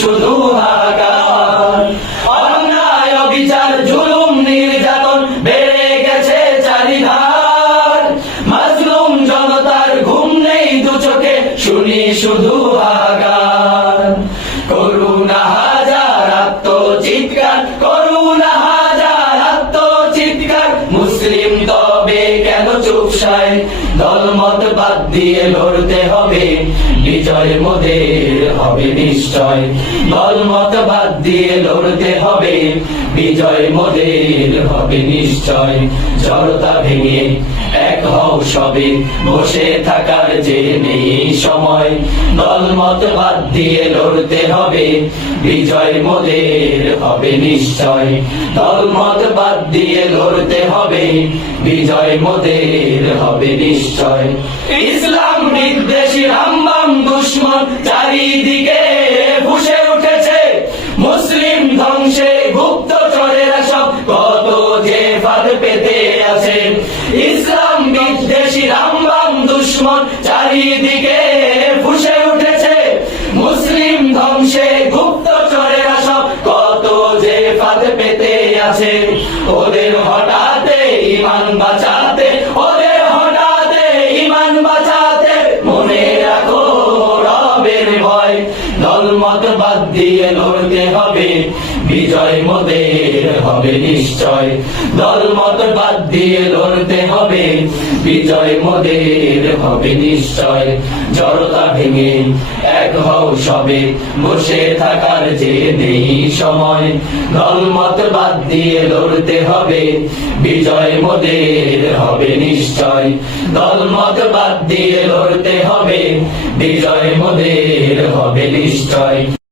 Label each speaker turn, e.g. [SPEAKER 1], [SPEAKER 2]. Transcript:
[SPEAKER 1] শুধু হাহাকার অন্যায় বিচার জুলুম, নির্যাতন বেড়ে গেছে চারিধার। মাজলুম জনতার ঘুম নেই দু চোখে, শুনি শুধু হাহাকার তবে কেন চুপসায়? বাদ দিয়ে লড়তে হবে বিজয় মোদের হবে নিশ্চয়। বাদ দিয়ে লড়তে হবে বিজয় মোদের হবে নিশ্চয়। জড়তা ভেঙে এক হও সবে, বসে থাকার যে নেই সময়। দলমত বাদ দিয়ে লড়তে হবে বিজয় মোদের হবে নিশ্চয়। দলমত বাদ দিয়ে লড়তে হবে, বিজয় মোদের হবে নিশ্চয়। ইসলাম বিদ্বেষী, রামবাম দুশ্মন, চারিদিকে ফুসে উঠেছে। মুসলিম ধ্বংসে গুপ্ত চরেরা সব কত যে ফাঁদ পেতে আছে। ইসলাম বিদ্বেষী, রামবাম দুশ্মন, চারিদিকে ফুসে উঠেছে। মুসলিম ধ্বংসে গুপ্ত চরেরা সব কত যে ফাঁদ পেতে আছে। ওদের হঠাতে ইমান বাঁচাতে ওদের হঠাতে ইমান বাঁচাতে মনে রাখো রবের ভয়। দলমত বাদ দিয়ে লড়তে হবে, বিজয় মোদের হবে নিশ্চয়। দলমত বাদ দিয়ে লড়তে হবে, বিজয় মোদের হবে নিশ্চয়। জড়তা ভেঙে এক হও সবে, বসে থাকার যে নেই সময়। দলমত বাদ দিয়ে লড়তে হবে, বিজয় মোদের হবে নিশ্চয়। দলমত বাদ দিয়ে লড়তে হবে বিজয় মোদের হবে নিশ্চয়।